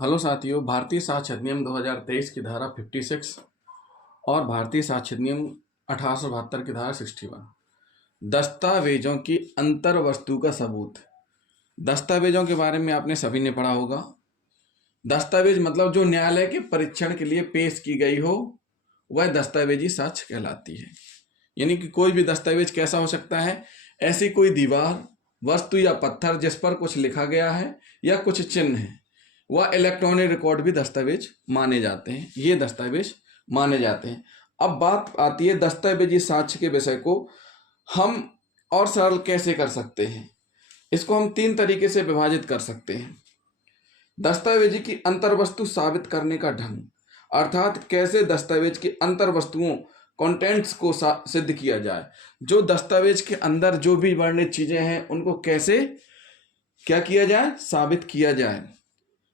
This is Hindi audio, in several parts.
हेलो साथियों, भारतीय साक्ष्य अधिनियम 2023 की धारा 56 और भारतीय साक्ष्य अधिनियम 1872 की धारा 61 दस्तावेजों की अंतर वस्तु का सबूत। दस्तावेजों के बारे में आपने सभी ने पढ़ा होगा। दस्तावेज मतलब जो न्यायालय के परीक्षण के लिए पेश की गई हो वह दस्तावेजी साक्ष्य कहलाती है। यानी कि कोई भी दस्तावेज कैसा हो सकता है? ऐसी कोई दीवार, वस्तु या पत्थर जिस पर कुछ लिखा गया है या कुछ चिन्ह है, वह इलेक्ट्रॉनिक रिकॉर्ड भी दस्तावेज माने जाते हैं। ये दस्तावेज माने जाते हैं। अब बात आती है दस्तावेजी साक्ष्य के विषय को हम और सरल कैसे कर सकते हैं। इसको हम 3 तरीके से विभाजित कर सकते हैं। दस्तावेजी की अंतर्वस्तु साबित करने का ढंग, अर्थात कैसे दस्तावेज की अंतर्वस्तुओं कंटेंट्स को सिद्ध किया जाए। जो दस्तावेज के अंदर जो भी वर्णित चीजें हैं उनको कैसे क्या किया जाए, साबित किया जाए।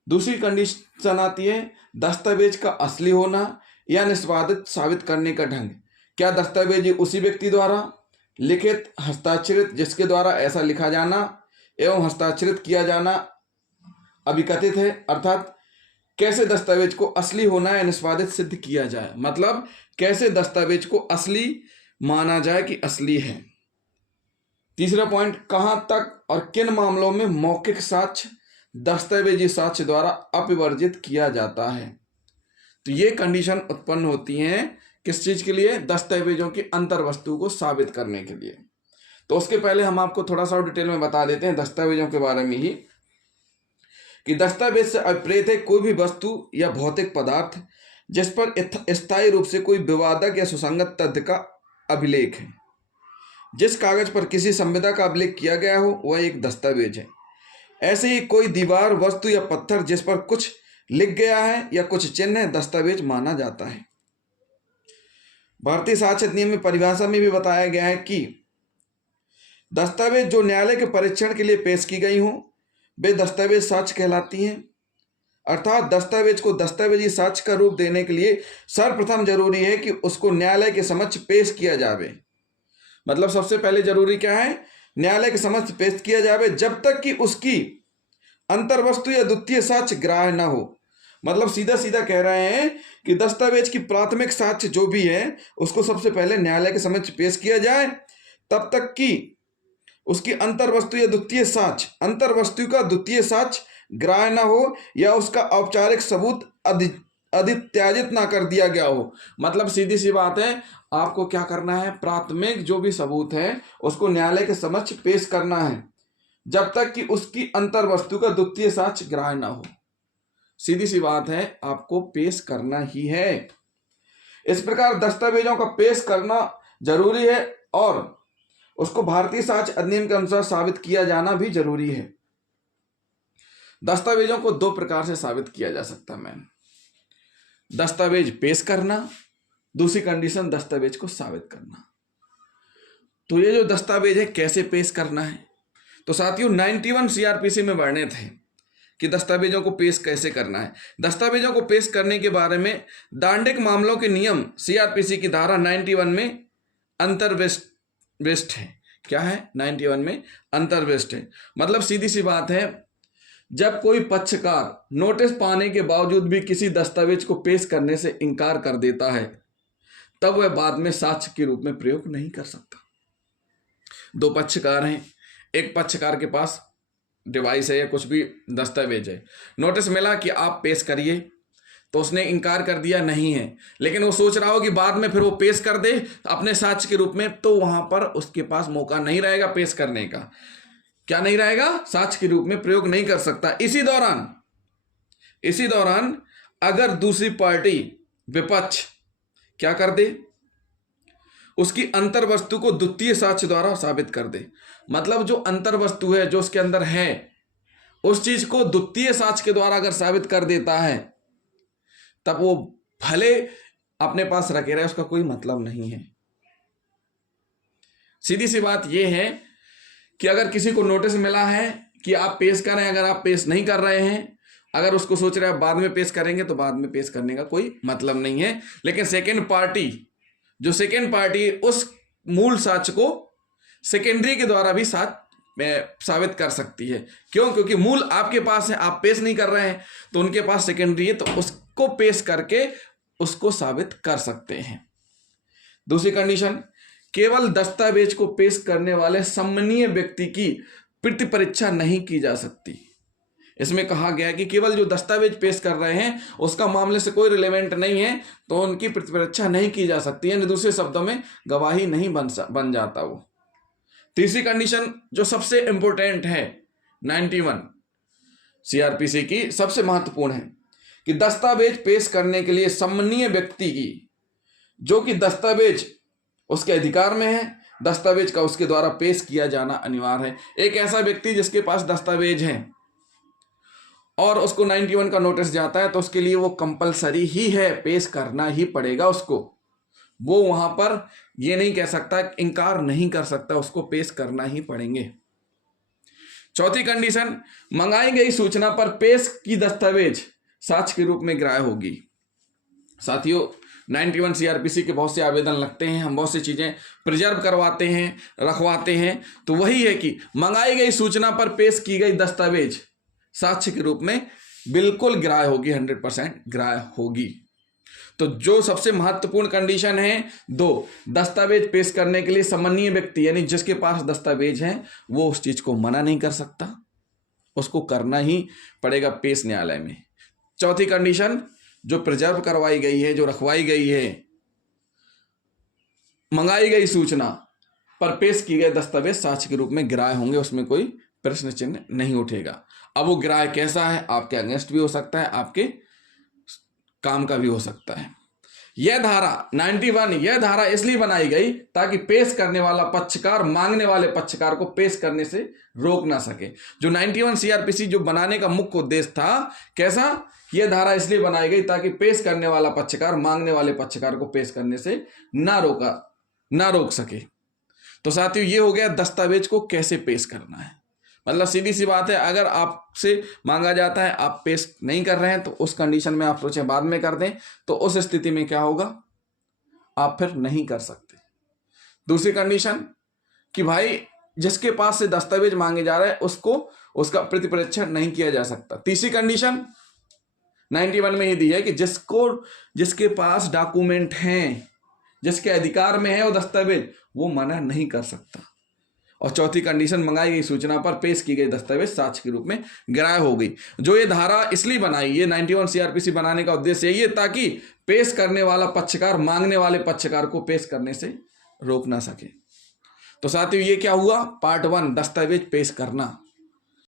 दूसरी कंडीशन आती है दस्तावेज का असली होना या निष्पादित साबित करने का ढंग। क्या दस्तावेज उसी व्यक्ति द्वारा लिखित, हस्ताक्षरित, जिसके द्वारा ऐसा लिखा जाना एवं हस्ताक्षरित किया जाना अभिकथित है, अर्थात कैसे दस्तावेज को असली होना या निष्पादित सिद्ध किया जाए, मतलब कैसे दस्तावेज को असली माना जाए कि असली है। तीसरा पॉइंट, कहां तक और किन मामलों में मौखिक साक्ष्य दस्तावेजी साक्ष्य द्वारा अपवर्जित किया जाता है। तो ये कंडीशन उत्पन्न होती हैं किस चीज के लिए? दस्तावेजों की अंतर्वस्तु को साबित करने के लिए। तो उसके पहले हम आपको थोड़ा सा डिटेल में बता देते हैं दस्तावेजों के बारे में ही कि दस्तावेज से अभिप्रेत है कोई भी वस्तु या भौतिक पदार्थ जिस पर स्थायी रूप से कोई विवादक या सुसंगत तथ्य का अभिलेख है। जिस कागज पर किसी संविदा का अभिलेख किया गया हो वह एक दस्तावेज है। ऐसे ही कोई दीवार, वस्तु या पत्थर जिस पर कुछ लिख गया है या कुछ चिन्ह है दस्तावेज माना जाता है। भारतीय साक्ष्य अधिनियम में परिभाषा में भी बताया गया है कि दस्तावेज जो न्यायालय के परीक्षण के लिए पेश की गई हो वे दस्तावेज साक्ष्य कहलाती हैं। अर्थात दस्तावेज को दस्तावेजी साक्ष्य का रूप देने के लिए सर्वप्रथम जरूरी है कि उसको न्यायालय के समक्ष पेश किया जावे। मतलब सबसे पहले जरूरी क्या है? न्यायालय के समक्ष पेश किया जावे जब तक कि उसकी अंतर्वस्तु या द्वितीय साक्ष्य ग्राह्य न हो। मतलब सीधा सीधा कह रहे हैं कि दस्तावेज की प्राथमिक साक्ष्य जो भी है उसको सबसे पहले न्यायालय के समक्ष पेश किया जाए, तब तक कि उसकी अंतर्वस्तु या द्वितीय साक्ष्य, अंतर्वस्तु का द्वितीय साक्ष्य ग्राह्य न हो या उसका औपचारिक सबूत अधित्याजित ना कर दिया गया हो। मतलब सीधी सी बात है, आपको क्या करना है? प्राथमिक जो भी सबूत है उसको न्यायालय के समक्ष पेश करना है जब तक कि उसकी अंतर्वस्तु का द्वितीय साक्ष्य ग्राह्य ना हो। सीधी सी बात है, आपको पेश करना ही है। इस प्रकार दस्तावेजों का पेश करना जरूरी है और उसको भारतीय साक्ष्य अधिनियम के अनुसार साबित किया जाना भी जरूरी है। दस्तावेजों को 2 प्रकार से साबित किया जा सकता है मैम। दस्तावेज पेश करना, दूसरी कंडीशन दस्तावेज को साबित करना। तो ये जो दस्तावेज है कैसे पेश करना है, तो साथियों 91 सीआरपीसी में वर्णित है कि दस्तावेजों को पेश कैसे करना है। दस्तावेजों को पेश करने के बारे में दांडिक मामलों के नियम सीआरपीसी की धारा 91 में अंतर्विष्ट है। क्या है? 91 में अंतर्विष्ट है। मतलब सीधी सी बात है, जब कोई पक्षकार नोटिस पाने के बावजूद भी किसी दस्तावेज को पेश करने से इनकार कर देता है तब वह बाद में साक्ष्य के रूप में प्रयोग नहीं कर सकता। 2 पक्षकार हैं, एक पक्षकार के पास डिवाइस है या कुछ भी दस्तावेज है, नोटिस मिला कि आप पेश करिए, तो उसने इनकार कर दिया नहीं है, लेकिन वो सोच रहा हो कि बाद में फिर वो पेश कर दे अपने साक्ष्य के रूप में, तो वहां पर उसके पास मौका नहीं रहेगा पेश करने का। क्या नहीं रहेगा? साक्ष्य के रूप में प्रयोग नहीं कर सकता। इसी दौरान अगर दूसरी पार्टी, विपक्ष क्या कर दे? उसकी अंतर्वस्तु को द्वितीय साक्ष्य द्वारा साबित कर दे। मतलब जो अंतर्वस्तु है, जो उसके अंदर है, उस चीज को द्वितीय साक्ष्य के द्वारा अगर साबित कर देता है तब वो भले अपने पास रखे रहे, उसका कोई मतलब नहीं है। सीधी सी बात यह है कि अगर किसी को नोटिस मिला है कि आप पेश करें, अगर आप पेश नहीं कर रहे हैं, अगर उसको सोच रहे हैं बाद में पेश करेंगे, तो बाद में पेश करने का कोई मतलब नहीं है। लेकिन सेकेंड पार्टी उस मूल साक्ष्य को सेकेंडरी के द्वारा भी साबित कर सकती है। क्यों? क्योंकि मूल आपके पास है, आप पेश नहीं कर रहे हैं, तो उनके पास सेकेंडरी है, तो उसको पेश करके उसको साबित कर सकते हैं। दूसरी कंडीशन, केवल दस्तावेज को पेश करने वाले सम्मानीय व्यक्ति की प्रति परीक्षा नहीं की जा सकती। इसमें कहा गया है कि केवल जो दस्तावेज पेश कर रहे हैं उसका मामले से कोई रिलेवेंट नहीं है, तो उनकी प्रति परीक्षा नहीं की जा सकती है, दूसरे शब्दों में गवाही नहीं बन जाता वो। तीसरी कंडीशन जो सबसे इंपॉर्टेंट है 91 सीआरपीसी की, सबसे महत्वपूर्ण है कि दस्तावेज पेश करने के लिए सम्मानीय व्यक्ति की, जो कि दस्तावेज उसके अधिकार में है, दस्तावेज का उसके द्वारा पेश किया जाना अनिवार्य है। एक ऐसा व्यक्ति जिसके पास दस्तावेज है और उसको 91 का नोटिस जाता है, तो उसके लिए वो कंपलसरी ही है, पेश करना ही पड़ेगा उसको। वो वहां पर ये नहीं कह सकता, इनकार नहीं कर सकता, उसको पेश करना ही पड़ेंगे। चौथी कंडीशन, मंगाई गई सूचना पर पेश की दस्तावेज साक्ष्य के रूप में ग्राह्य होगी। साथियों, 91 सीआरपीसी के बहुत से आवेदन लगते हैं, हम बहुत सी चीजें प्रिजर्व करवाते हैं, रखवाते हैं, तो वही है कि मंगाई गई सूचना पर पेश की गई दस्तावेज साक्ष्य के रूप में बिल्कुल ग्राह्य होगी, 100% ग्राह्य होगी। तो जो सबसे महत्वपूर्ण कंडीशन है 2, दस्तावेज पेश करने के लिए सम्मानीय व्यक्ति यानी जिसके पास दस्तावेज है वो उस चीज को मना नहीं कर सकता, उसको करना ही पड़ेगा पेश न्यायालय में। चौथी कंडीशन, जो प्रिजर्व करवाई गई है, जो रखवाई गई है, मंगाई गई सूचना पर पेश किए गए दस्तावेज साक्ष्य के रूप में ग्राह्य होंगे, उसमें कोई प्रश्न चिन्ह नहीं उठेगा। अब वो ग्राह्य कैसा है, आपके अगेंस्ट भी हो सकता है, आपके काम का भी हो सकता है। यह धारा 91 यह धारा इसलिए बनाई गई ताकि पेश करने वाला पक्षकार मांगने वाले पक्षकार को पेश करने से रोक ना सके। जो 91 सीआरपीसी जो बनाने का मुख्य उद्देश्य था, कैसा, यह धारा इसलिए बनाई गई ताकि पेश करने वाला पक्षकार मांगने वाले पक्षकार को पेश करने से ना रोक सके। तो साथियों, ये हो गया दस्तावेज को कैसे पेश करना है। मतलब सीधी सी बात है, अगर आपसे मांगा जाता है, आप पेश नहीं कर रहे हैं, तो उस कंडीशन में आप सोचें बाद में कर दें, तो उस स्थिति में क्या होगा, आप फिर नहीं कर सकते। दूसरी कंडीशन कि भाई जिसके पास से दस्तावेज मांगे जा रहे हैं उसको उसका प्रतिपरीक्षण नहीं किया जा सकता। तीसरी कंडीशन 91 में ही दी है कि जिसके पास डॉक्यूमेंट हैं, जिसके अधिकार में है वो दस्तावेज, वो मना नहीं कर सकता। और चौथी कंडीशन, मंगाई गई सूचना पर पेश की गई दस्तावेज साक्ष्य के रूप में ग्राह्य हो गई। जो ये धारा इसलिए बनाई, ये 91 सीआरपीसी बनाने का उद्देश्य यही है ताकि पेश करने वाला पक्षकार मांगने वाले पक्षकार को पेश करने से रोक ना सके। तो साथियों, ये क्या हुआ, पार्ट 1 दस्तावेज पेश करना।